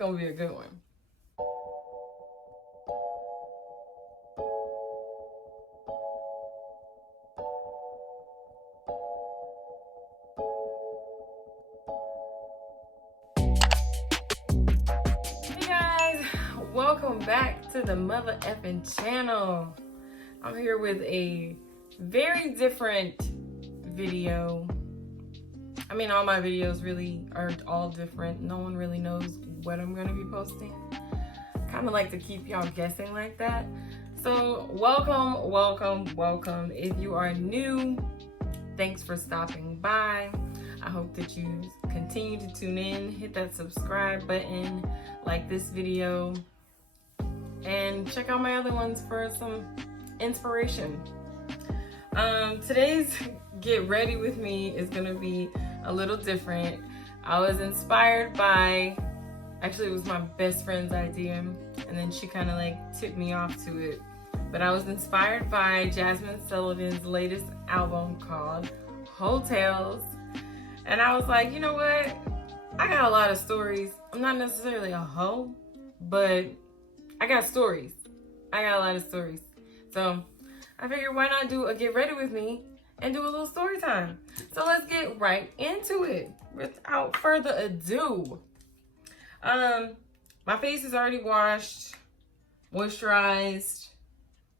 gonna be a good one. Hey guys, welcome back to the mother effing channel. I'm here with a very different video. I mean, all my videos really are all different. No one really knows what I'm gonna be posting. Kind of like to keep y'all guessing like that. So welcome. If you are new, thanks for stopping by. I hope that you continue to tune in, hit that subscribe button, like this video, and check out my other ones for some inspiration. Today's Get Ready With Me is gonna be a little different. I was inspired by, actually it was my best friend's idea, and then she kind of like tipped me off to it. But I was inspired by Jasmine Sullivan's latest album called Hotels. And I was like, you know what? I got a lot of stories. I'm not necessarily a hoe, but I got stories. I got a lot of stories. So I figured, why not do a Get Ready With Me and do a little story time? So let's get right into it without further ado. My face is already washed, moisturized,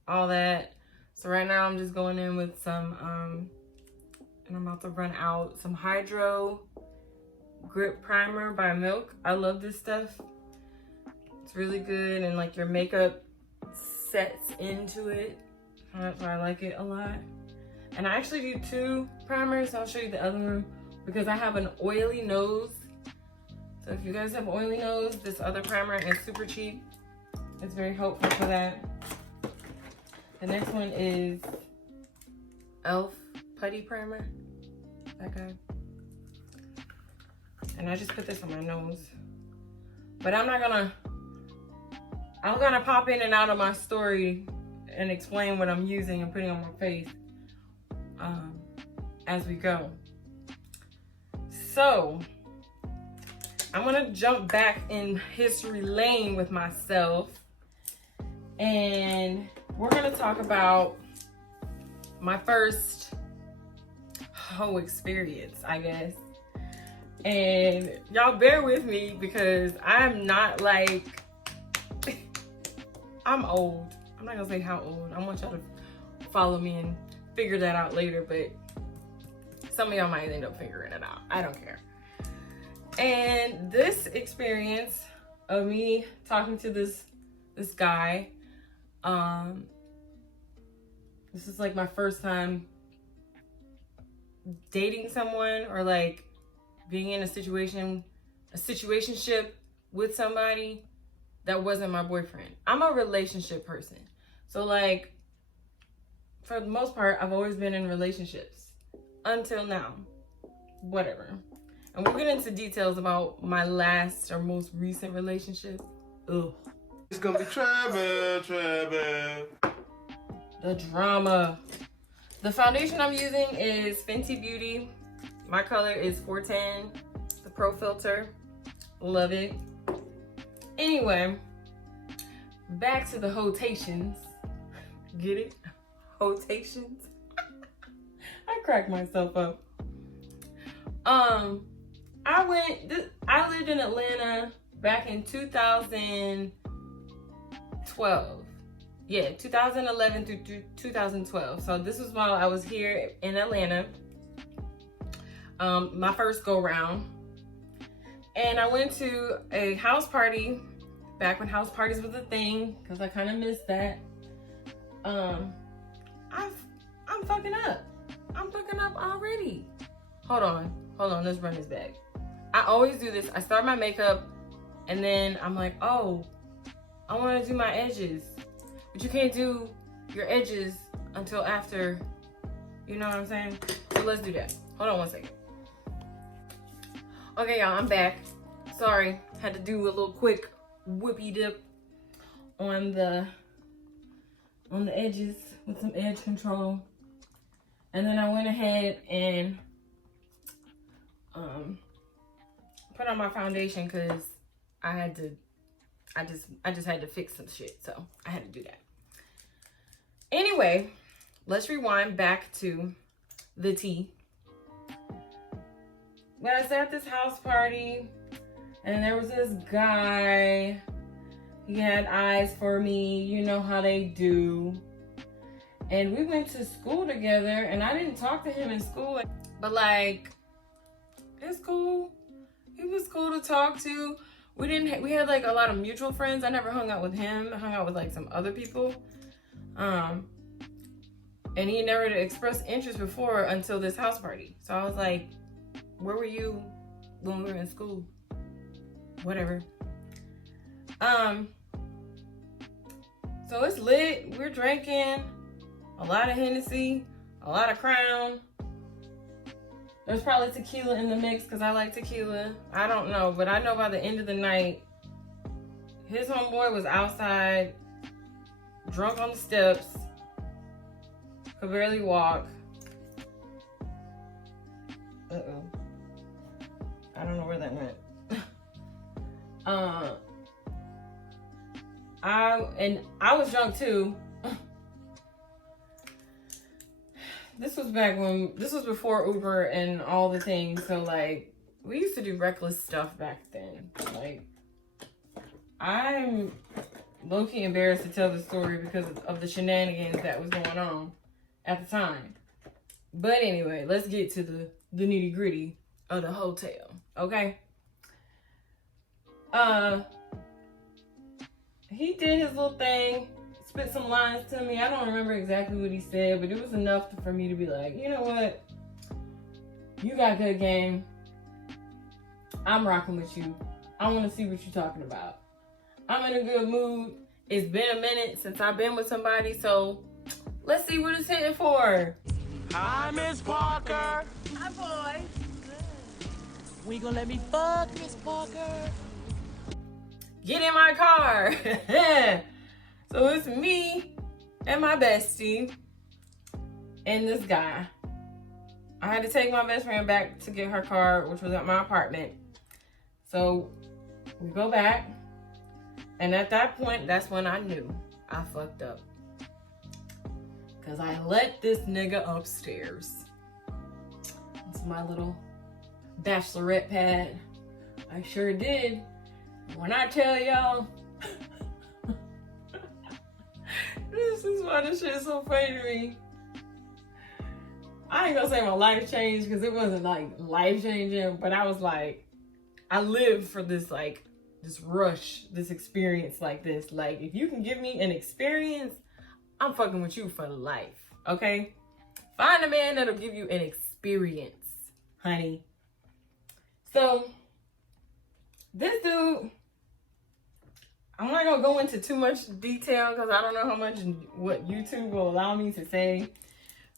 all that. So right now I'm just going in with some, and I'm about to run out, some Hydro Grip Primer by Milk. I love this stuff. It's really good, and like your makeup sets into it. That's why I like it a lot. And I actually do 2 primers. I'll show you the other one because I have an oily nose. So if you guys have oily nose, this other primer is super cheap. It's very helpful for that. The next one is e.l.f. Putty Primer. That guy. And I just put this on my nose. But I'm gonna pop in and out of my story and explain what I'm using and putting on my face as we go. So I'm gonna jump back in history lane with myself, and we're gonna talk about my first hoe experience, I guess. And y'all bear with me because I'm not like, I'm old. I'm not gonna say how old. I want y'all to follow me and figure that out later, but some of y'all might end up figuring it out. I don't care. And this experience of me talking to this guy, this is like my first time dating someone, or like being in a situationship with somebody that wasn't my boyfriend. I'm a relationship person. So like, for the most part, I've always been in relationships until now, whatever. And we'll get into details about my last or most recent relationship. Ugh. It's gonna be trouble. The drama. The foundation I'm using is Fenty Beauty. My color is 410, the Pro Filter. Love it. Anyway, back to the hotations. Get it? Hotations? I cracked myself up. I lived in Atlanta back in 2012. Yeah, 2011 through 2012. So this was while I was here in Atlanta. My first go round. And I went to a house party back when house parties was a thing, because I kind of missed that. I'm fucking up. I'm fucking up already. Hold on, let's run this back. I always do this. I start my makeup and then I'm like, oh, I want to do my edges. But you can't do your edges until after, you know what I'm saying? So let's do that. Hold on one second. Okay, y'all, I'm back. Sorry, had to do a little quick whoopie dip on the edges with some edge control. And then I went ahead and put on my foundation because I just had to fix some shit, so I had to do that. Anyway, let's rewind back to the tea. When I was at this house party, and there was this guy. He had eyes for me, you know how they do. And we went to school together, and I didn't talk to him in school, but like, it's cool. He was cool to talk to. We had like a lot of mutual friends. I never hung out with him. I hung out with like some other people. And he never expressed interest before until this house party. So I was like, where were you when we were in school? Whatever. So it's lit. We're drinking a lot of Hennessy, a lot of Crown. There's probably tequila in the mix because I like tequila. I don't know, but I know by the end of the night, his homeboy was outside, drunk on the steps, could barely walk. Uh-oh. I don't know where that went. I was drunk too. This was before Uber and all the things. So like, we used to do reckless stuff back then. Like, I'm low-key embarrassed to tell the story because of the shenanigans that was going on at the time. But anyway, let's get to the nitty-gritty of the hotel. Okay. He did his little thing, spit some lines to me. I don't remember exactly what he said, but it was enough for me to be like, you know what? You got good game. I'm rocking with you. I want to see what you're talking about. I'm in a good mood. It's been a minute since I've been with somebody, so let's see what it's hitting for. Hi, Miss Parker. Hi, boy. We gonna let me fuck, Miss Parker? Get in my car. So it's me and my bestie and this guy. I had to take my best friend back to get her car, which was at my apartment. So we go back. And at that point, that's when I knew I fucked up. Because I let this nigga upstairs. It's my little bachelorette pad. I sure did. When I tell y'all, this is why this shit is so funny to me. I ain't gonna say my life changed because it wasn't like life changing, but I was like, I lived for this like this rush, this experience like this. Like, if you can give me an experience, I'm fucking with you for life. Okay? Find a man that'll give you an experience, honey. So this dude, I'm not gonna go into too much detail because I don't know what YouTube will allow me to say,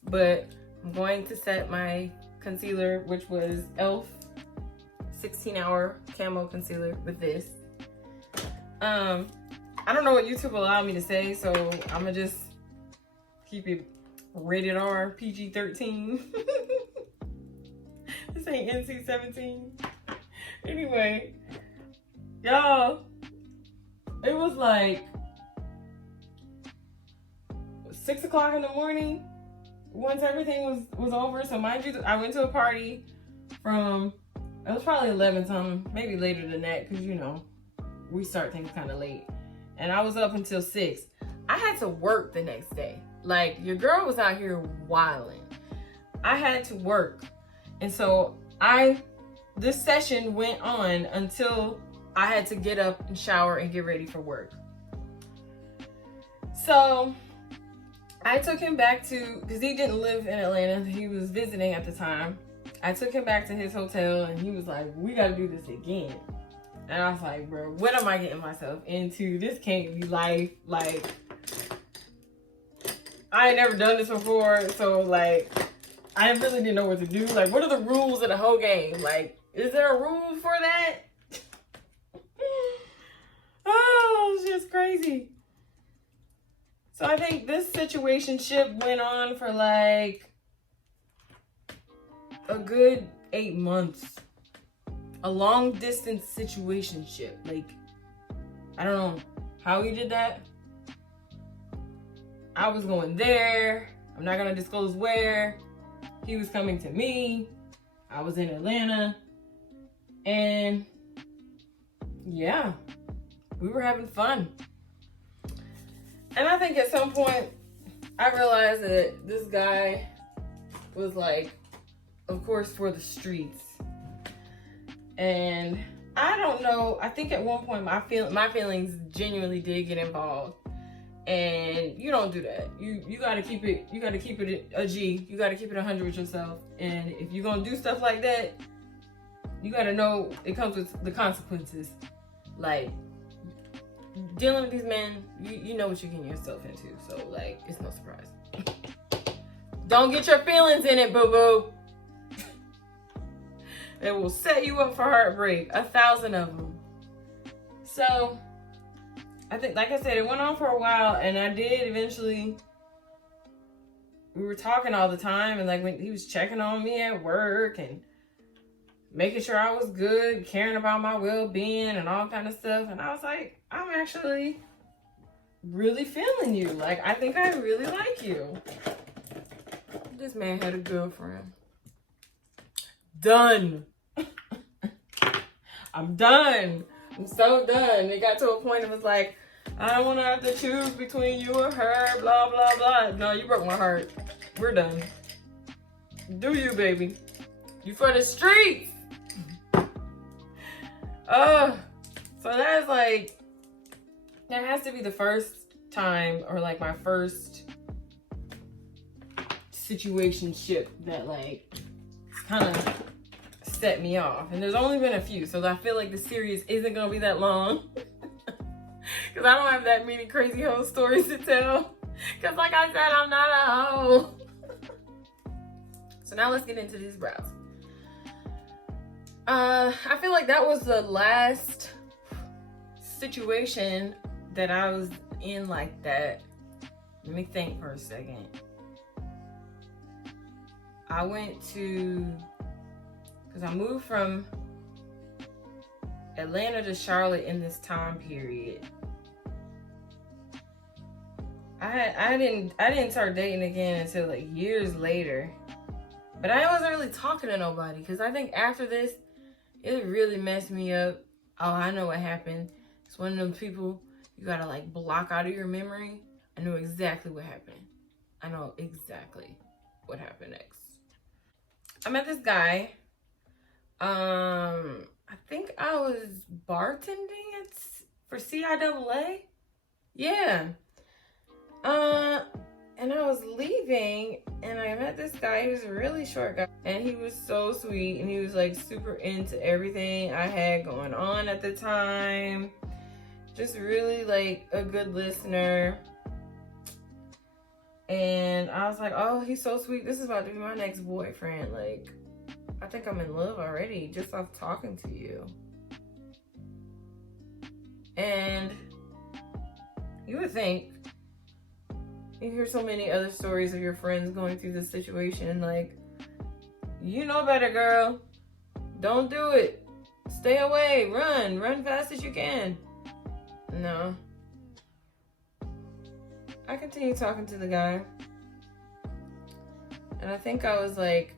but I'm going to set my concealer, which was e.l.f. 16-hour camo concealer with this. I don't know what YouTube will allow me to say, so I'm gonna just keep it rated R, PG-13. This ain't NC-17. Anyway, y'all, it was like 6 o'clock in the morning once everything was over. So mind you, I went to a party from, it was probably 11 something, maybe later than that, because you know, we start things kind of late. And I was up until 6. I had to work the next day. Like, your girl was out here wilding. I had to work. And so this session went on until I had to get up and shower and get ready for work. So I took him back to, because he didn't live in Atlanta, he was visiting at the time. I took him back to his hotel and he was like, we gotta do this again. And I was like, bro, what am I getting myself into? This can't be life. Like, I ain't never done this before, so like, I really didn't know what to do. Like, what are the rules of the whole game? Like, is there a rule for that? Oh, it's just crazy. So I think this situationship went on for like a good 8 months. a long distance situationship. Like, I don't know how he did that. I was going there. I'm not gonna disclose where. He was coming to me. I was in Atlanta. And yeah, we were having fun. And I think at some point I realized that this guy was like, of course, for the streets. And I don't know. I think at one point my feelings genuinely did get involved. And you don't do that. You gotta keep it. You gotta keep it a G. You gotta keep it 100 with yourself. And if you're gonna do stuff like that, you gotta know it comes with the consequences. Like, dealing with these men, you know what you're getting yourself into. So like, it's no surprise. Don't get your feelings in it, boo boo. It will set you up for heartbreak. 1,000 of them. So I think, like I said, it went on for a while, and I did eventually. We were talking all the time, and like when he was checking on me at work and making sure I was good, caring about my well-being and all kind of stuff. And I was like, I'm actually really feeling you. Like, I think I really like you. This man had a girlfriend. Done. I'm done. I'm so done. It got to a point it was like, I don't want to have to choose between you or her, blah, blah, blah. No, you broke my heart. We're done. Do you, baby. You for the streets. So that's like, that has to be the first time, or like my first situationship that like kind of set me off. And there's only been a few, so I feel like the series isn't gonna be that long. Because I don't have that many crazy hoe stories to tell. Because like I said, I'm not a hoe. So now let's get into these brows. I feel like that was the last situation that I was in like that. Let me think for a second. I went to, because I moved from Atlanta to Charlotte in this time period. I didn't start dating again until like years later. But I wasn't really talking to nobody, because I think after this, it really messed me up. Oh, I know what happened. It's one of them people you gotta like block out of your memory. I know exactly what happened. I know exactly what happened next. I met this guy. I think I was bartending for CIAA. Yeah. And I was leaving, and I met this guy. He was a really short guy, and he was so sweet, and he was like super into everything I had going on at the time. Just really like a good listener. And I was like, oh, he's so sweet. This is about to be my next boyfriend. Like, I think I'm in love already just off talking to you. And you would think, you hear so many other stories of your friends going through this situation, like, you know better, girl. Don't do it. Stay away. Run fast as you can. No. I continued talking to the guy. And I think I was like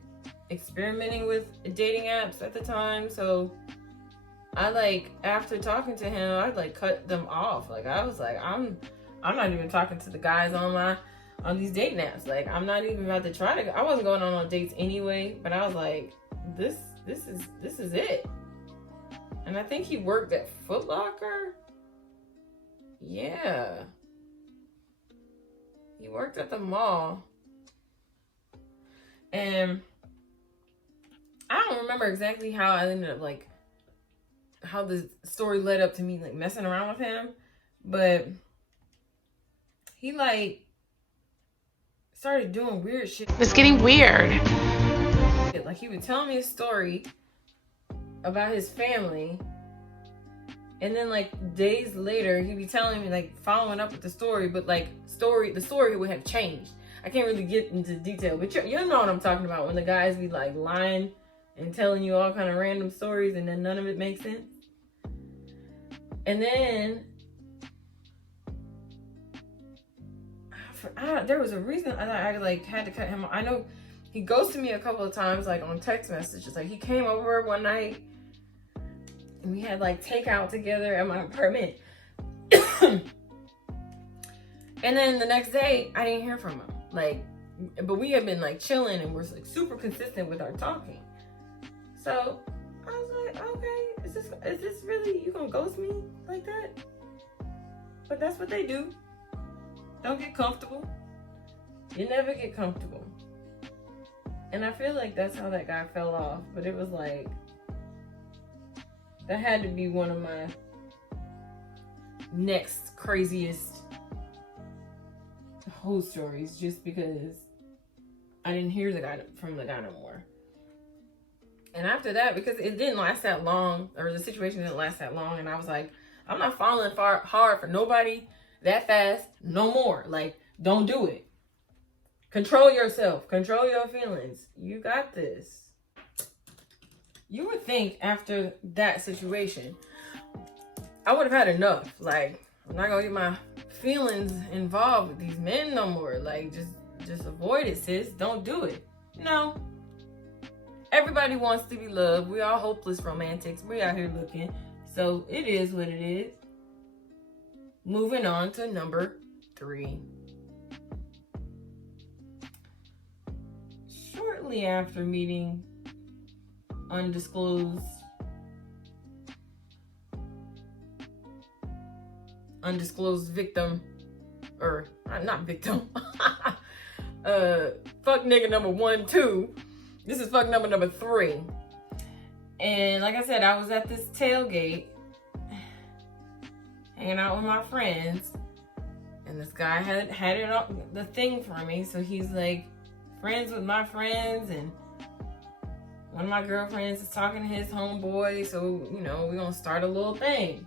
experimenting with dating apps at the time. So I like, after talking to him, I'd like cut them off. Like, I was like, I'm not even talking to the guys on these dating apps. Like, I'm not even about to try to. I wasn't going on dates anyway, but I was like, this is it. And I think he worked at Foot Locker. Yeah, he worked at the mall, and I don't remember exactly how I ended up like how the story led up to me like messing around with him, but he like started doing weird shit. It's getting weird. Like, he would tell me a story about his family, and then like days later he'd be telling me, like, following up with the story, but like the story would have changed. I can't really get into detail, but you know what I'm talking about, when the guys be like lying and telling you all kind of random stories, and then none of it makes sense. And then there was a reason I like had to cut him off. I know he ghosted me a couple of times, like on text messages. Like he came over one night and we had like takeout together at my apartment. And then the next day I didn't hear from him. Like, but we had been like chilling and we're like super consistent with our talking. So I was like, okay, is this really, you gonna ghost me like that? But that's what they do. Don't get comfortable. You never get comfortable. And I feel like that's how that guy fell off. But it was like, that had to be one of my next craziest whole stories, just because I didn't hear from the guy no more. And after that, because it didn't last that long, or the situation didn't last that long, and I was like, I'm not falling hard for nobody that fast no more. Like, don't do it. Control yourself. Control your feelings. You got this. You would think after that situation, I would have had enough. Like, I'm not gonna get my feelings involved with these men no more. Like, just avoid it, sis. Don't do it. No. Everybody wants to be loved. We all hopeless romantics. We out here looking. So it is what it is. Moving on to number 3. Shortly after meeting undisclosed victim, or not victim, fuck nigga number 1, 2. This is fuck number 3. And like I said, I was at this tailgate hanging out with my friends, and this guy had it on the thing for me. So he's like friends with my friends, and one of my girlfriends is talking to his homeboy, so you know, we're gonna start a little thing.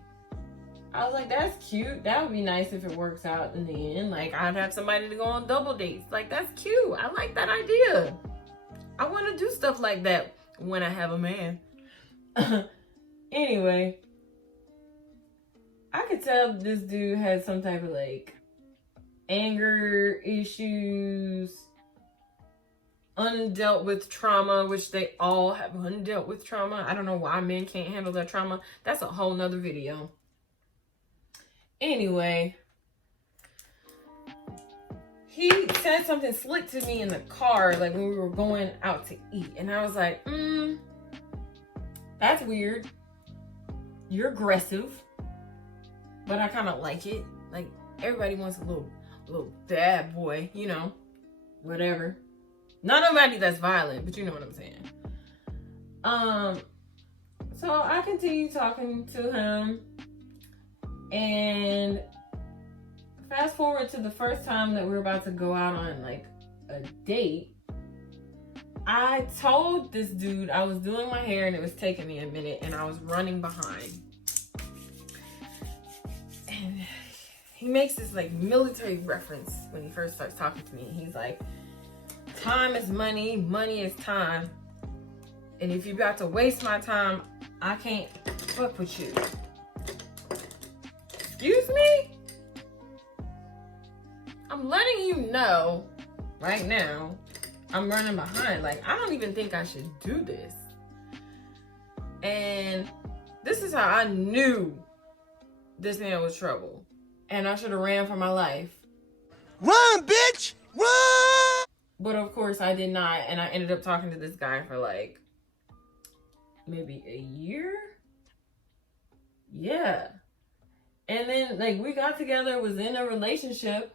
I was like, that's cute. That would be nice if it works out in the end. Like, I'd have somebody to go on double dates. Like, that's cute. I like that idea. I want to do stuff like that when I have a man. Anyway, I could tell this dude had some type of like anger issues, undealt with trauma, which they all have undealt with trauma. I don't know why men can't handle their trauma. That's a whole nother video. Anyway, he said something slick to me in the car, like when we were going out to eat. And I was like, that's weird. You're aggressive. But I kind of like it. Like, everybody wants a little bad boy, you know, whatever. Not nobody that's violent, but you know what I'm saying. So I continued talking to him, and fast forward to the first time that we were about to go out on like a date. I told this dude I was doing my hair and it was taking me a minute and I was running behind. And he makes this like military reference when he first starts talking to me. He's like, time is money, money is time. And if you're about to waste my time, I can't fuck with you. Excuse me? I'm letting you know right now, I'm running behind. Like, I don't even think I should do this. And this is how I knew this man was trouble. And I should have ran for my life. Run, bitch! Run! But of course I did not. And I ended up talking to this guy for like maybe a year. Yeah. And then like we got together, was in a relationship.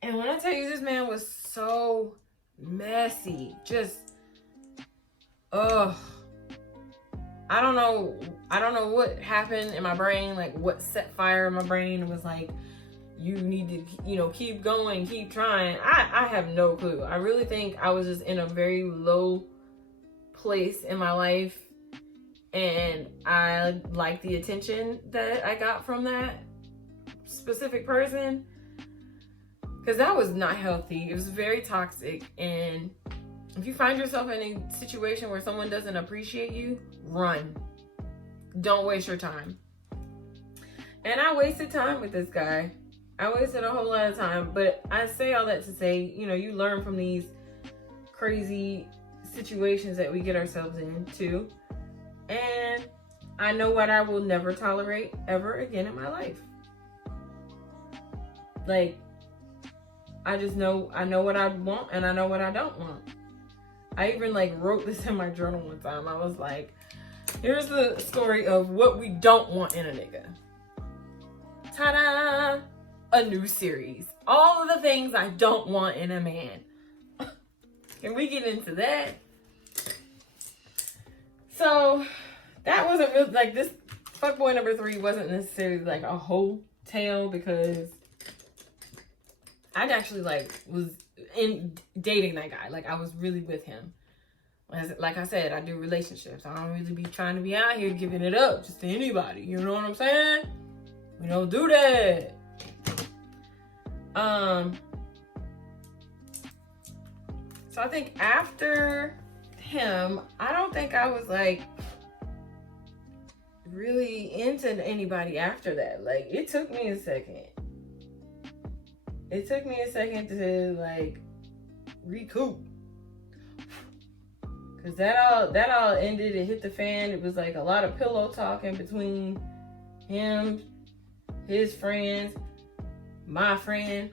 And when I tell you, this man was so messy. Just, ugh. I don't know what happened in my brain, like what set fire in my brain. It was like, you need to, you know, keep going, keep trying. I have no clue. I really think I was just in a very low place in my life. And I liked the attention that I got from that specific person. Because that was not healthy. It was very toxic. And If you find yourself in a situation where someone doesn't appreciate you, run. Don't waste your time. And I wasted time with this guy. I wasted a whole lot of time. But I say all that to say, you know, you learn from these crazy situations that we get ourselves into. And I know what I will never tolerate ever again in my life. Like, I know what I want and I know what I don't want. I even like wrote this in my journal one time. I was like, here's the story of what we don't want in a nigga. Ta-da! A new series. All of the things I don't want in a man. Can we get into that? So, that wasn't really, like, this fuckboy number 3 wasn't necessarily like a whole tale, because I actually like was in dating that guy. Like, I was really with him. Like I said, I do relationships. I don't really be trying to be out here giving it up just to anybody. You know what I'm saying? We don't do that. So I think after him, I don't think I was like really into anybody after that. Like, it took me a second. It took me a second to like recoup. Cause that all ended. It hit the fan. It was like a lot of pillow talking between him, his friends, my friend.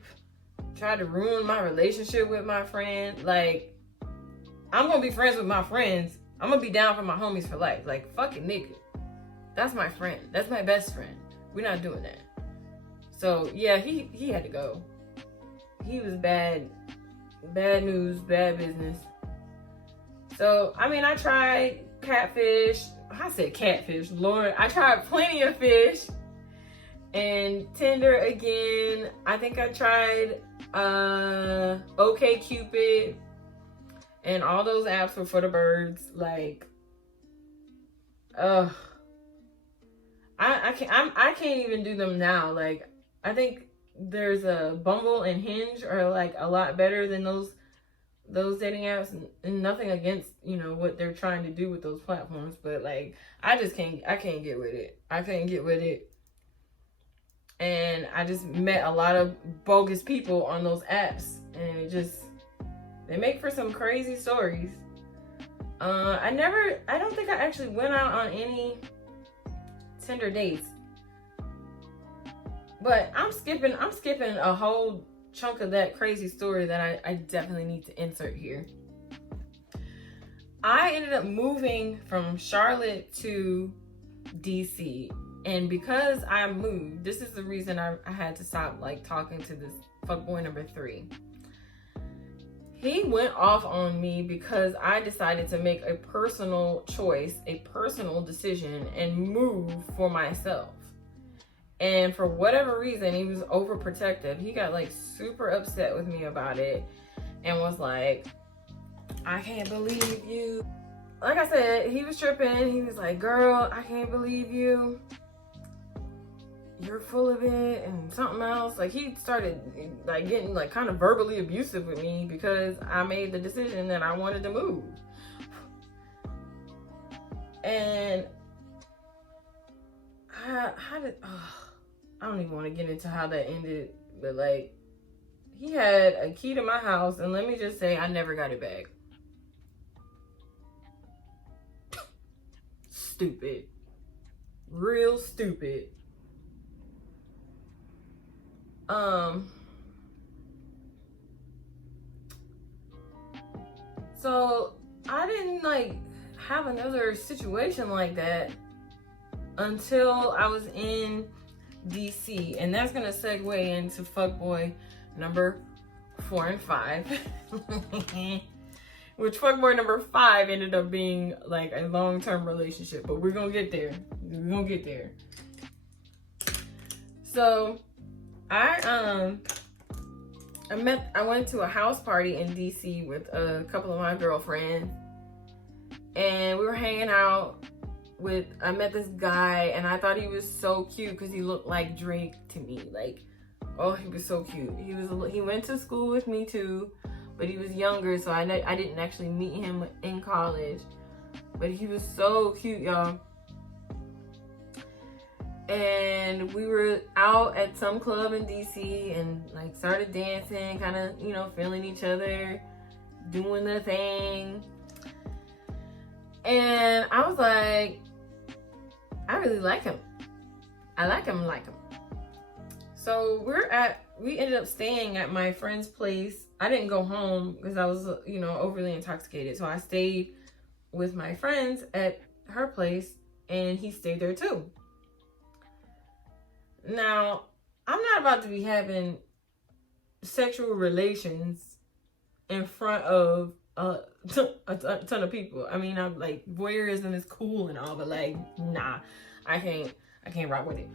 Tried to ruin my relationship with my friend. Like, I'm gonna be friends with my friends. I'm gonna be down for my homies for life. Like, fucking nigga. That's my friend. That's my best friend. We're not doing that. So yeah, he had to go. He was bad news, bad business. So, I mean, I tried catfish. I said catfish, Lord. I tried plenty of fish. And Tinder again. I think I tried OkCupid. And all those apps were for the birds. Like, I can't even do them now. Like, I think there's a Bumble and Hinge are like a lot better than those dating apps, and nothing against, you know, what they're trying to do with those platforms, but like, I can't get with it. I couldn't get with it. And I just met a lot of bogus people on those apps, and they make for some crazy stories. I don't think I actually went out on any Tinder dates. But I'm skipping a whole chunk of that crazy story that I definitely need to insert here. I ended up moving from Charlotte to DC. And because I moved, this is the reason I had to stop like talking to this fuckboy number 3. He went off on me because I decided to make a personal choice, a personal decision, and move for myself. And for whatever reason, he was overprotective. He got like super upset with me about it and was like, I can't believe you. Like I said, he was tripping. He was like, girl, I can't believe you. You're full of it and something else. Like, he started like getting like kind of verbally abusive with me because I made the decision that I wanted to move. And I don't even want to get into how that ended, but like, he had a key to my house, and let me just say, I never got it back. Stupid. Real stupid. So I didn't like have another situation like that until I was in DC, and that's gonna segue into fuckboy number 4 and 5. Which fuckboy number 5 ended up being like a long-term relationship, but we're gonna get there. So I went to a house party in DC with a couple of my girlfriends, and we were hanging out I met this guy, and I thought he was so cute because he looked like Drake to me. Like, oh, he was so cute. He went to school with me too, but he was younger, so I didn't actually meet him in college. But he was so cute, y'all. And we were out at some club in DC and like started dancing, kind of, you know, feeling each other, doing the thing. And I was like, I really like him. I like him. So we ended up staying at my friend's place. I didn't go home because I was, you know, overly intoxicated. So I stayed with my friends at her place and he stayed there too. Now, I'm not about to be having sexual relations in front of a ton of people. I mean, I'm like, voyeurism is cool and all, but like, nah, I can't rock with it.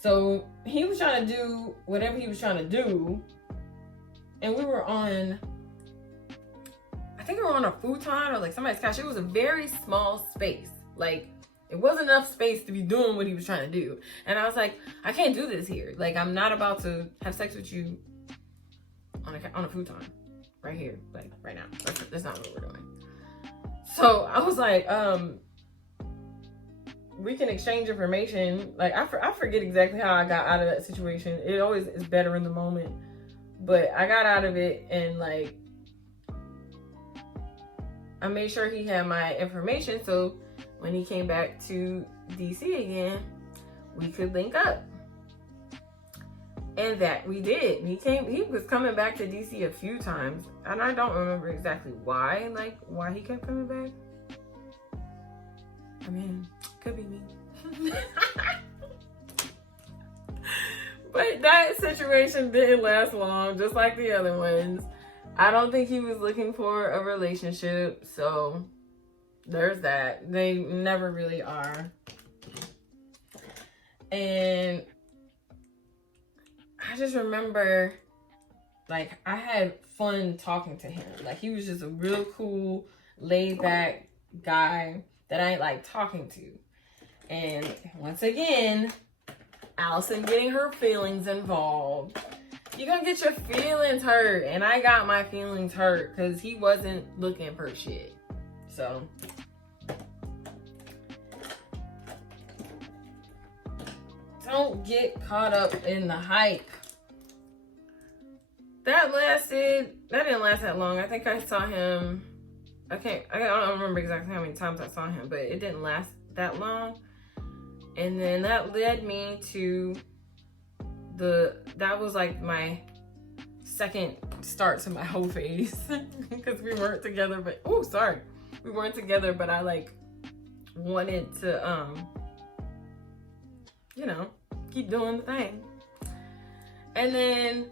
So he was trying to do whatever he was trying to do, and we were on, I think we were on a futon or like somebody's couch. It was a very small space. Like, it wasn't enough space to be doing what he was trying to do. And I was like, I can't do this here. Like, I'm not about to have sex with you on a futon right here, like right now. That's not what we're doing. So I was like, we can exchange information. Like, I forget exactly how I got out of that situation. It always is better in the moment. But I got out of it and like, I made sure he had my information. So when he came back to DC again, we could link up. And that we did. He was coming back to DC a few times. And I don't remember exactly why he kept coming back. I mean, could be me. But that situation didn't last long, just like the other ones. I don't think he was looking for a relationship, so there's that. They never really are. And I just remember, like, I had fun talking to him. Like, he was just a real cool, laid-back guy that I like talking to. And once again, Allison getting her feelings involved. You're gonna get your feelings hurt. And I got my feelings hurt because he wasn't looking for shit. So don't get caught up in the hype. That didn't last that long. I think I saw him, I don't remember exactly how many times I saw him, but it didn't last that long. And then that led me to that was like my second start to my whole phase. Because we weren't together, we weren't together, but I like wanted to, you know, keep doing the thing. And then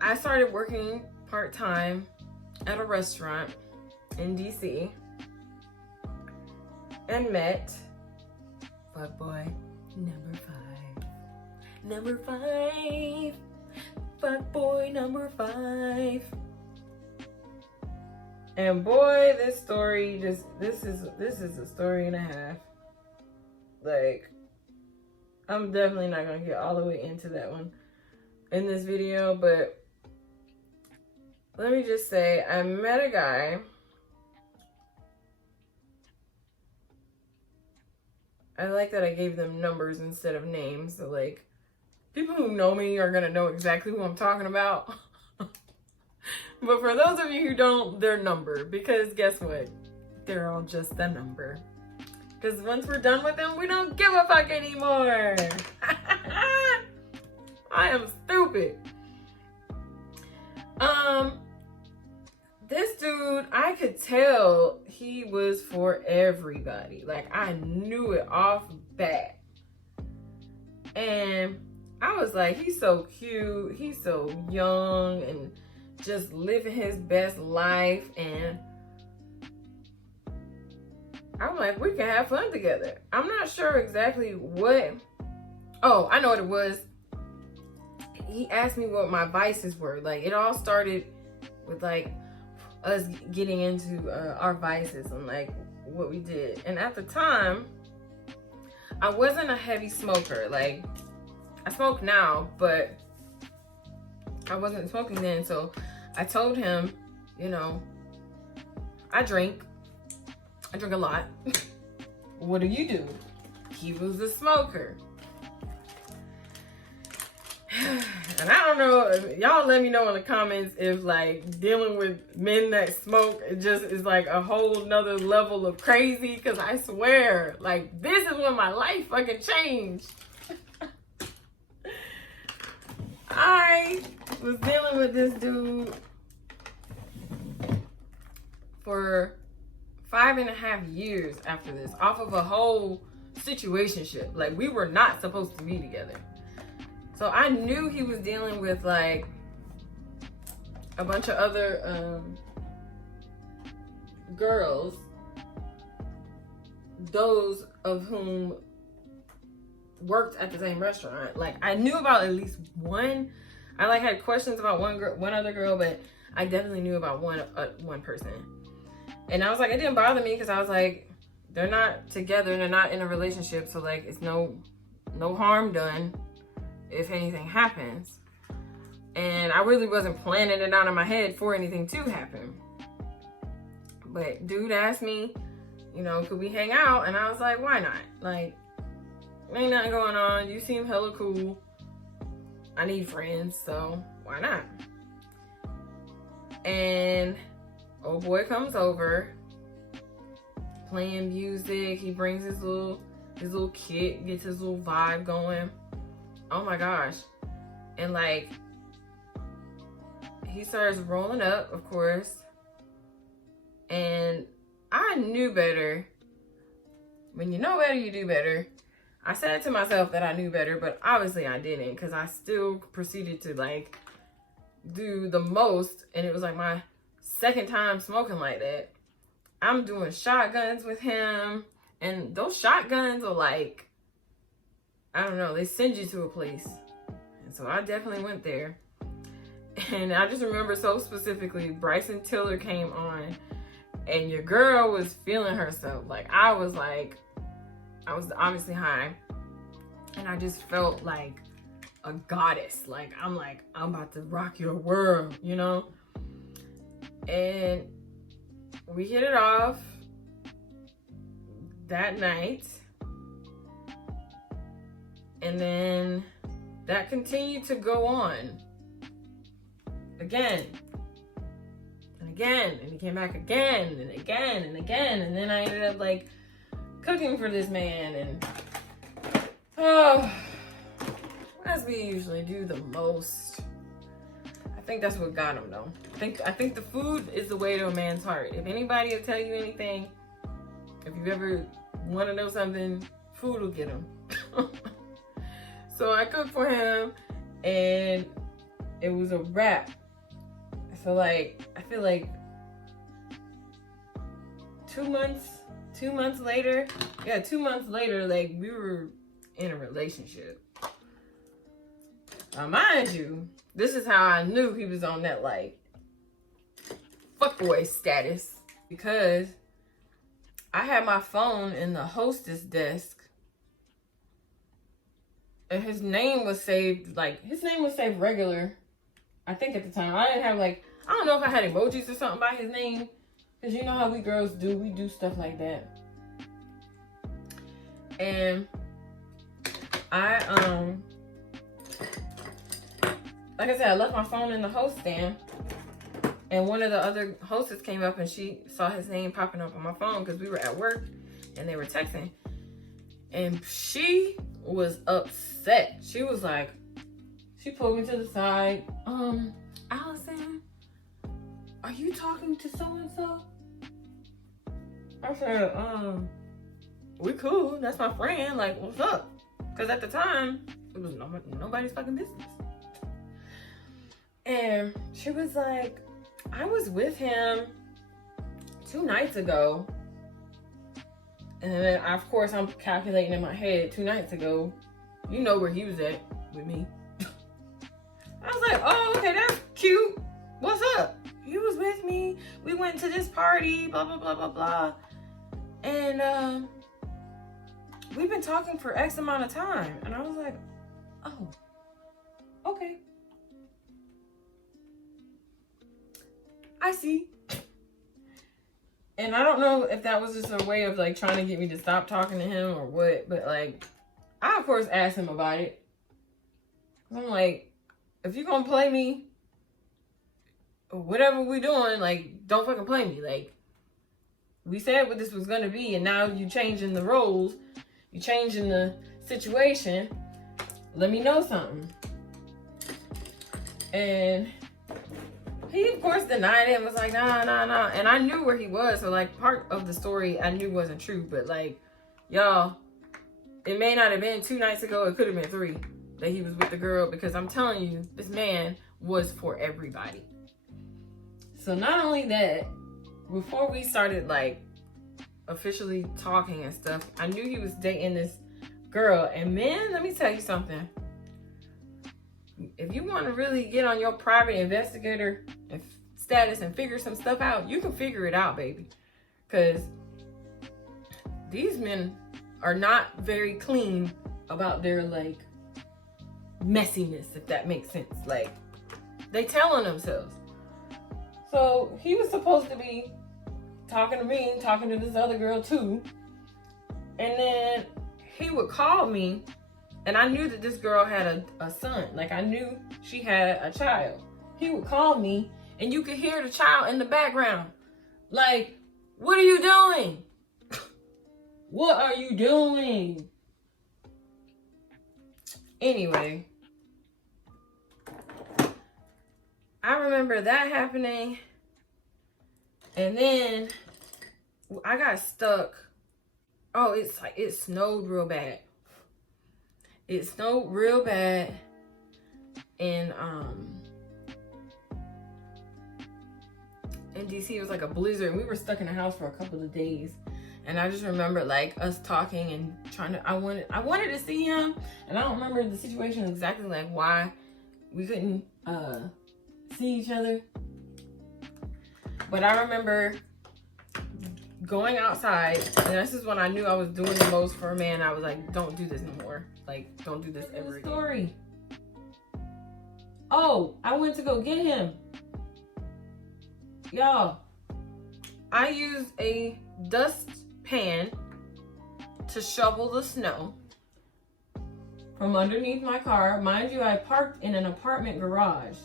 I started working part-time at a restaurant in DC and met fuckboy number 5. Fuckboy number 5. And boy, this story this is a story and a half. Like, I'm definitely not gonna get all the way into that one in this video, but let me just say, I met a guy. I like that I gave them numbers instead of names. So like, people who know me are gonna know exactly who I'm talking about. But for those of you who don't, they're numbered. Because guess what? They're all just a number. Because once we're done with them, we don't give a fuck anymore. I am stupid. This dude, I could tell he was for everybody. Like, I knew it off bat. And I was like, he's so cute. He's so young and just living his best life. And I'm like, we can have fun together. I'm not sure exactly what. Oh, I know what it was. He asked me what my vices were. Like, it all started with like us getting into our vices and like what we did. And at the time, I wasn't a heavy smoker. Like, I smoke now, but I wasn't smoking then. So I told him, you know, I drink a lot. What do you do? He was a smoker. And I don't know, y'all let me know in the comments if like dealing with men that smoke, it just is like a whole nother level of crazy. Cause I swear, like this is when my life fucking changed. I was dealing with this dude for 5.5 years after this, off of a whole situationship. Like we were not supposed to be together. So I knew he was dealing with like a bunch of other girls, those of whom worked at the same restaurant. Like I knew about at least one. I like had questions about one other girl, but I definitely knew about one person. And I was like, it didn't bother me because I was like, they're not together, they're not in a relationship, so like it's no harm done if anything happens. And I really wasn't planning it out in my head for anything to happen. But dude asked me, you know, could we hang out? And I was like, why not? Like, ain't nothing going on. You seem hella cool. I need friends, so why not? And old boy comes over, playing music. He brings his little kit, gets his little vibe going. Oh my gosh. And like, he starts rolling up, of course. And I knew better. When you know better, you do better. I said to myself that I knew better, but obviously I didn't, because I still proceeded to like do the most. And it was like my second time smoking like that. I'm doing shotguns with him. And those shotguns are like, I don't know, they send you to a place. And so I definitely went there. And I just remember so specifically, Bryson Tiller came on and your girl was feeling herself. Like I was obviously high. And I just felt like a goddess. Like I'm about to rock your world, you know? And we hit it off that night. And then that continued to go on again and again, and he came back again and again and again, and then I ended up like cooking for this man. And oh, as we usually do the most, I think that's what got him though. I think the food is the way to a man's heart. If anybody will tell you anything, if you ever want to know something, food will get him. So I cooked for him and it was a wrap. I feel like 2 months later, like we were in a relationship. Now mind you, this is how I knew he was on that like fuckboy status, because I had my phone in the hostess desk. And his name was saved regular, I think at the time. I didn't have like, I don't know if I had emojis or something by his name. Because you know how we girls do, we do stuff like that. And I, like I said, I left my phone in the host stand. And one of the other hostess came up and she saw his name popping up on my phone because we were at work and they were texting. And she was upset. She was like, she pulled me to the side. Allison, are you talking to so-and-so? I said, we cool. That's my friend. Like, what's up? Because at the time, it was nobody's fucking business. And she was like, I was with him 2 nights ago. And then, of course, I'm calculating in my head 2 nights ago. You know where he was at with me. I was like, oh, okay, that's cute. What's up? He was with me. We went to this party, blah, blah, blah, blah, blah. And we've been talking for X amount of time. And I was like, oh, okay. I see. And I don't know if that was just a way of like trying to get me to stop talking to him or what, but like, I of course asked him about it. I'm like, if you gonna play me, or whatever we doing, like, don't fucking play me. Like, we said what this was gonna be, and now you changing the roles, you changing the situation. Let me know something. And he, of course, denied it and was like, nah. And I knew where he was. So, like, part of the story I knew wasn't true. But, like, y'all, it may not have been 2 nights ago. It could have been 3 that he was with the girl. Because I'm telling you, this man was for everybody. So, not only that, before we started, like, officially talking and stuff, I knew he was dating this girl. And, man, let me tell you something. If you want to really get on your private investigator status and figure some stuff out, you can figure it out, baby. Because these men are not very clean about their, like, messiness, if that makes sense. Like, they tell on themselves. So he was supposed to be talking to me, talking to this other girl too. And then he would call me. And I knew that this girl had a son. Like, I knew she had a child. He would call me, and you could hear the child in the background. Like, what are you doing? What are you doing? Anyway, I remember that happening. And then I got stuck. Oh, it's like, it snowed real bad. It snowed real bad in DC. It was like a blizzard, and we were stuck in the house for a couple of days. And I just remember like us talking and trying to, I wanted to see him, and I don't remember the situation exactly, like why we couldn't see each other. But I remember going outside, and this is when I knew I was doing the most for a man. I was like, don't do this no more. Like, don't do this ever again. Story. Oh, I went to go get him. Y'all, I used a dust pan to shovel the snow from underneath my car. Mind you, I parked in an apartment garage.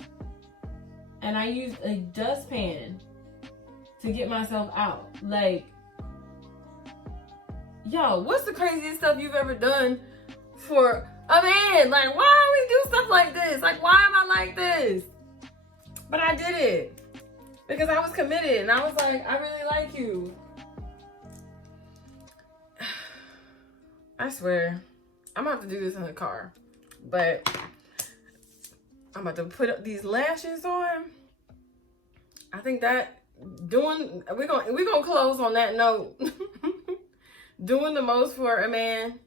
And I used a dustpan to get myself out. Like, yo, what's the craziest stuff you've ever done for a man? Like, why do we do stuff like this? Like, why am I like this? But I did it because I was committed, and I was like, I really like you. I swear, I'm about to do this in the car, but I'm about to put up these lashes on. I think that we're gonna close on that note. Doing the most for a man,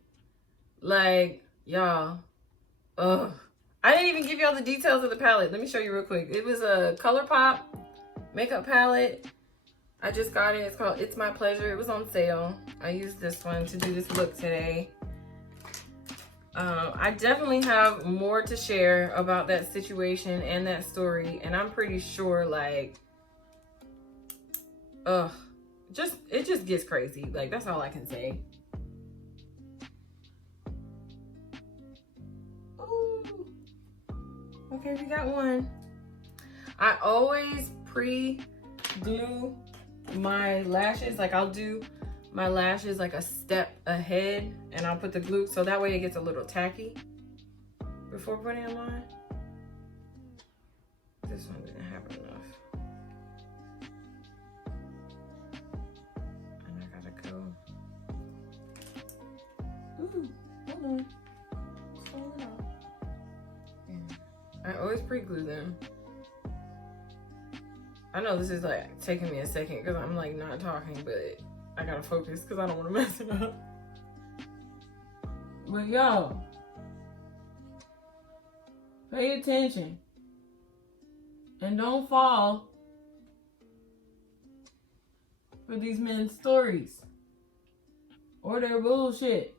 like, y'all, I didn't even give y'all the details of the palette. Let me show you real quick. It was a ColourPop makeup palette. I just got it. It's called It's My Pleasure. It was on sale. I used this one to do this look today. I definitely have more to share about that situation and that story, and I'm pretty sure, like, it just gets crazy. Like, that's all I can say. Ooh. Okay, we got one. I always pre-glue my lashes. Like, I'll do my lashes like a step ahead, and I'll put the glue so that way it gets a little tacky before putting them on. This one didn't have enough. And I gotta go. Ooh, hold on. Just hold it out. Yeah. I always pre-glue them. I know this is like taking me a second because I'm like not talking, but I gotta focus because I don't want to mess it up. But yo, pay attention and don't fall for these men's stories or their bullshit.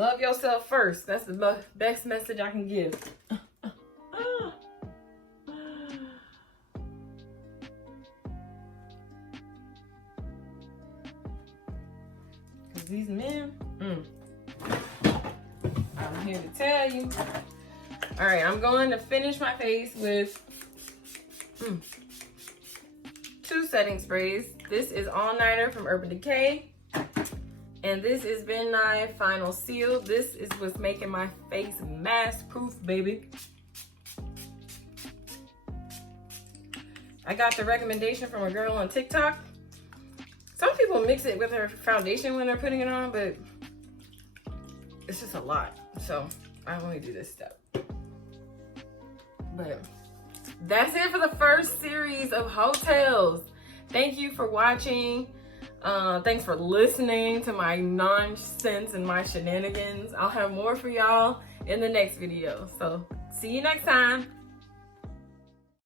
Love yourself first. That's the best message I can give. Because these men, I'm here to tell you. All right, I'm going to finish my face with 2 setting sprays. This is All Nighter from Urban Decay. And this is Ben Nye Final Seal. This is what's making my face mask proof, baby. I got the recommendation from a girl on TikTok. Some people mix it with their foundation when they're putting it on, but it's just a lot. So I only do this step. But that's it for the first series of hotels. Thank you for watching. Thanks for listening to my nonsense and my shenanigans. I'll have more for y'all in the next video. So see you next time.